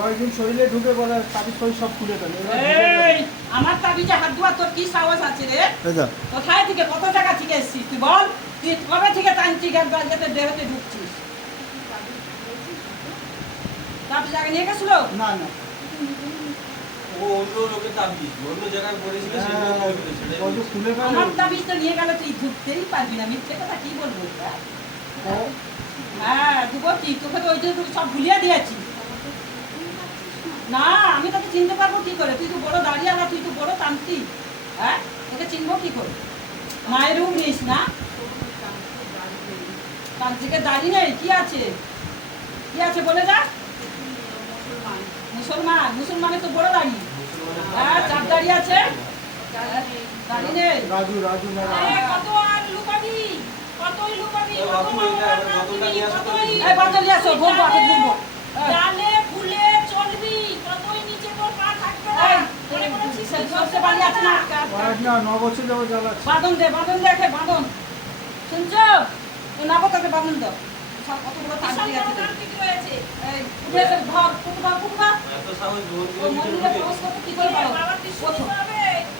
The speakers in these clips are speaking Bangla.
কয়েকদিন শরীরে ঢুকে বলে তাদের শরীর সব খুলে ফেলে। এই আমার তাবিজে হাত দেওয়া তোর কি সাহস আছে রে? কোথায় থেকে কত জায়গা থেকে এসেছিস তুই বল? তুই কবে থেকে তান্ত্রিক একবার যাতে দেহতে ঢুকছিস? তাবিজ আগে নিয়ে গেছিল? না না। ও অন্য লোকের তাবিজ অন্য জায়গায় পড়েছিল সেগুলো হ্যাঁ, আমার তাবিজ তো নিয়ে গেলে তুই ঢুকতেই পারবি না মিথ্যে কথা কি বলব? হ্যাঁ দুবো কি? তোকে তো ওই জন্য সব ভুলিয়ে দিয়েছি। না আমি তোকে চিনতে পারব কি করে? তুই তো বড় দাঁড়িয়ে না তুই তো বড় তান্ত্রিক। হ্যাঁ? তোকে চিনবো কি করে? মায়ের রূপ নিস না? তান্ত্রিকের দাড়ি নেই কি আছে? কি আছে বলে যা? মুসলমান। মুসলমানের তো বড় দাড়ি। হ্যাঁ চার দাড়ি আছে? দাড়ি নেই। রাজু রাজু না আরে কত আর লুকাবি? কতই লুকাবি? এ কত কতই-। এই আসো করেছিস সে- আছে না। না ন বছর যাব জ্বালাচ্ছে বাঁধন দে বাঁধন দেখে বাঁধন। শুনছ? তো নাবো তাকে বাঁধন দাও। কতগুলো তান্ত্রিক আছে এই উঠে ধর কুকুরা কুকুরা এত সাহস জোর করে মন্দিরে প্রবেশ করতে কি করে পারো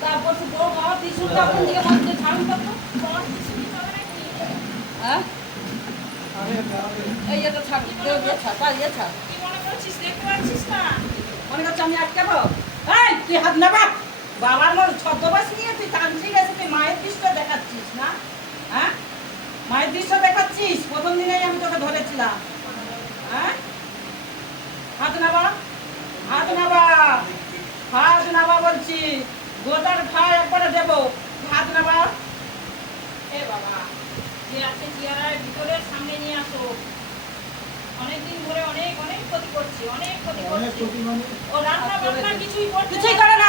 তারপর তো বড় বাবা ত্রিশুলটা ওখান থেকে মন্দিরে ঝাড়ু করতো হ্যাঁ? আরে আরে, এই এটা ছাড় ইয়ে ছাড় ইয়ে ছাড়। কি মনে করছিস? দেখতে পাচ্ছিস না? মনে করছে আমি আটকাবো? এই তুই হাত নেবা বাবার মন ছদ্মবাস নিয়ে তুই তান্ত্রিক এসে তুই মায়ের দৃশ্য দেখাচ্ছিস না? হ্যাঁ? মায়ের দৃশ্য দেখাচ্ছিস? প্রথম দিনেই আমি তোকে ধরেছিলাম। হ্যাঁ? হাত নেবা। হাত নেবা। হাত নেবা বলছি। গোদার একবারে দেবো। হাত নেবা। এ বাবা যে আছে চেয়ারের ভিতরে সামনে নিয়ে আসো। অনেকদিন ধরে অনেক অনেক ক্ষতি করছে অনেক ক্ষতি করছে। মানে? ও রান্না বান্না কিছুই করতে কিছুই করে না,